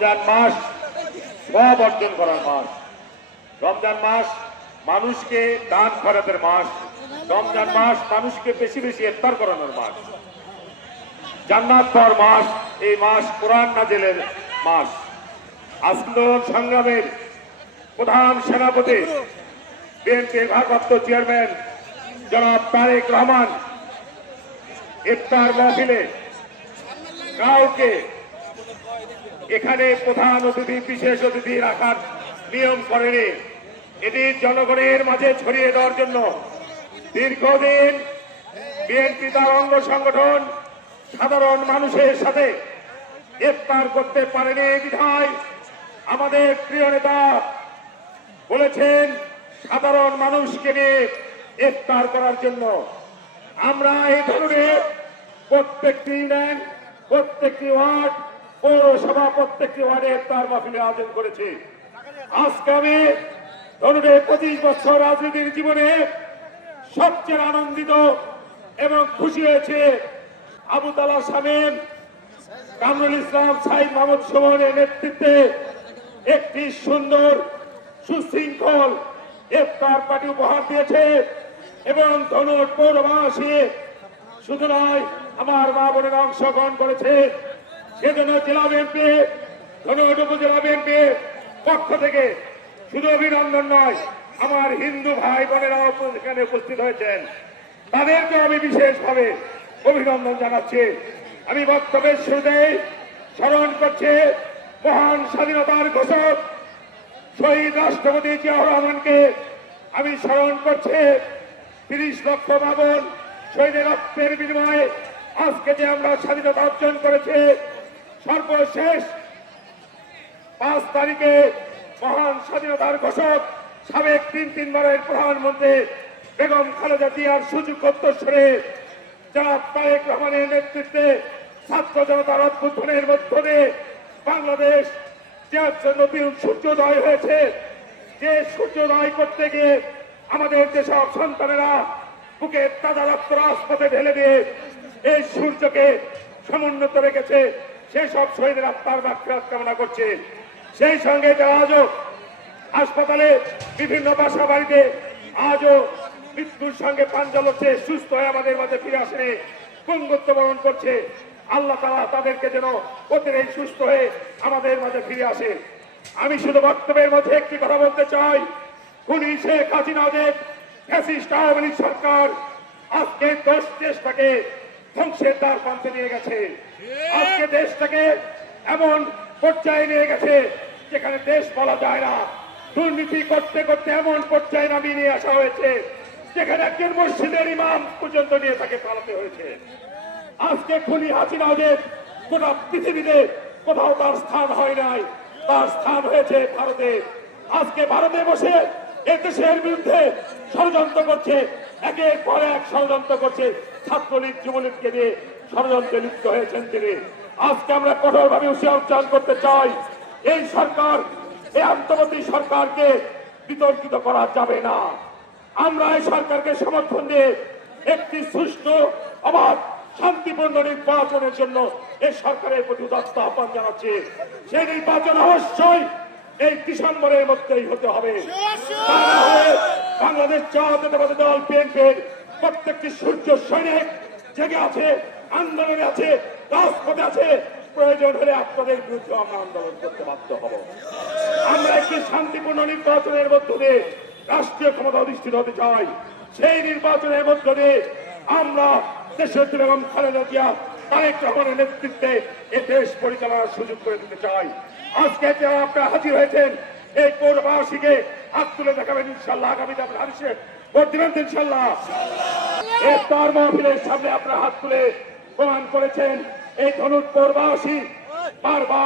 রমজান মাস সব অর্জন করার মাস। রমজান মাস মানুষকে দান খয়রাতের মাস। রমজান মাস মানুষকে বেশি বেশি ইফতার করানোর মাস। জান্নাত পাওয়ার মাস। এই মাস কোরআন নাযিলের মাস। আন্দোলন সংগ্রামের প্রধান সেনাপতি বিএনপির ভারপ্রাপ্ত চেয়ারম্যান জনাব তারেক রহমান ইফতার মাহফিলে কাউকে এখানে প্রধান অতিথি বিশেষ অতিথি রাখার নিয়ম করেনি। এটি জনগণের মাঝে ছড়িয়ে দেওয়ার জন্য দীর্ঘদিন বিএনপি তার অঙ্গ সংগঠন সাধারণ মানুষের সাথে ইফতার করতে পারেনি বিধায় আমাদের প্রিয় নেতা বলেছেন সাধারণ মানুষকে নিয়ে ইফতার করার জন্য। আমরা এই ধরনের প্রত্যেকটি ইউনিয়ন, প্রত্যেকটি ওয়ার্ড, পৌরসভা প্রত্যেকটি ওয়ার্ডে ইফতার মাহফিলের আয়োজন করেছি। আজকে আমি ধরনের 25 বছর রাজনীতির জীবনে সবচেয়ে আনন্দিত এবং খুশি হয়েছে আবু তালা শামীম, কামরুল ইসলাম, সাইদ মাহমুদ সুমনের নেতৃত্বে একটি সুন্দর সুশৃঙ্খল ইফতার পার্টি উপহার দিয়েছে এবং ধনুট পৌরবাসী শুধু নয় আমার মা বোনেরা অংশগ্রহণ করেছে। সেজন্য জেলা বিএনপি, ধনুট উপজেলা বিএনপি পক্ষ থেকে শুধু অভিনন্দন নয়, আমার হিন্দু ভাই বোনেরাও এখানে উপস্থিত হয়েছেন, তাদেরকে আমি বিশেষভাবে অভিনন্দন জানাচ্ছি। আমি বক্তব্যের শুরুতে স্মরণ করছি মহান স্বাধীনতার ঘোষক শহীদ রাষ্ট্রপতি জিয়াউর রহমানকে। আমি স্মরণ করছি 30 লক্ষ বাবন শহীদের রক্তের বিনিময়ে আজকে যে আমরা স্বাধীনতা অর্জন করেছি। সর্বশেষ 5 তারিখে মহান স্বাধীনতার ঘোষক সাবেক 3 বারের প্রধানমন্ত্রী বেগম খালেদা জিয়ার সুযোগ্য উত্তরসূরি জনাব তারেক রহমানের নেতৃত্বে ছাত্র জনতার অভ্যুত্থানের মধ্য দিয়ে বাংলাদেশ যে নতুন সূর্যোদয় হয়েছে। যে সূর্যোদয় করতে গিয়ে আমাদের যেসব সন্তানেরা বুকে তাজা রক্ত রাজপথে ঢেলে দিয়ে এই সূর্যকে সমুন্নত রেখেছে, সেই সব শহীদের আত্মার মাগফিরাত কামনা করছে। সেই সঙ্গে যারা আজও হাসপাতালে বিভিন্ন বাসা বাড়িতে আজও মৃত্যুর সঙ্গে পাঞ্জা লড়ছে, সুস্থ হয়ে আমাদের মাঝে ফিরে আসেনি, পঙ্গুত্ব বরণ করছে, আল্লাহ তাআলা তাদেরকে যেন অতিরিক্ত সুস্থ হয়ে আমাদের মাঝে ফিরে আসে। আমি শুধু বক্তব্যের মধ্যে একটি কথা বলতে চাই, খুনি শেখ হাসিনাদের ফ্যাসিস্ট আওয়ামী লীগ সরকার আজকে দেশটাকে ধ্বংসের দ্বার প্রান্তে নিয়ে গেছে। আজকে দেশটাকে এমন পর্যায়ে নিয়ে গেছে যেখানে দেশ বলা যায় না। দুর্নীতি করতে করতে এমন পর্যায়ে নামিয়ে নিয়ে আসা হয়েছে যেখানে একজন মসজিদের ইমাম পর্যন্ত নিয়ে তাকে পালাতে হয়েছে। আজকে খুনি হাসিনাদের গোটা পৃথিবীতে কোথাও তার স্থান হয় নাই, তার স্থান হয়েছে ভারতে। আজকে ভারতে বসে এ দেশের বিরুদ্ধে ষড়যন্ত্র করছে, একের পর এক ষড়যন্ত্র করছে। ছাত্রলীগ যুবলীগকে নিয়ে ষড়যন্ত্রে লিপ্ত হয়েছেন তিনি। আজকে আমরা কঠোরভাবে উচ্চারণ করতে চাই, এই সরকার, এই অন্তর্বর্তী সরকারকে বিতর্কিত করা যাবে না। আমরা এই সরকারকে সমর্থন দিয়ে একটি সুষ্ঠু অবাধ শান্তিপূর্ণ নির্বাচনের জন্য এই সরকারের প্রতি উদাত্ত আহ্বান জানাচ্ছি। সেই নির্বাচন অবশ্যই এই ডিসেম্বরের মধ্যেই হতে হবে। বাংলাদেশ জাতীয়তাবাদী দল বিএনপির প্রত্যেকটি সূর্য সৈনিক জেগে আছে, আন্দোলনে আছে, রাজপথে আছে। প্রয়োজন হলে আপনাদের বিরুদ্ধে আমরা আন্দোলন করতে বাধ্য হব। আমরা একটি শান্তিপূর্ণ নির্বাচনের মধ্য দিয়ে রাষ্ট্রীয় ক্ষমতা অধিষ্ঠিত হতে চাই। সেই নির্বাচনের মধ্য দিয়ে আমরা দেশের বেগম খালেদা জিয়া, তারেক রহমানের নেতৃত্বে এই দেশ পরিচালনার সুযোগ করে দিতে চাই। আজকে যারা আপনারা হাজির হয়েছেন, এই পৌরবাসীকে হাত তুলে দেখাবেন ইনশাল্লাহ। আগামীতে আপনারা হারিসে ভোট দিবেন ইনশাল্লাহ। ইফতার মাহফিলের সামনে আপনারা হাত তুলে প্রমাণ করেছেন এই ধনুট পৌরবাসী বারবার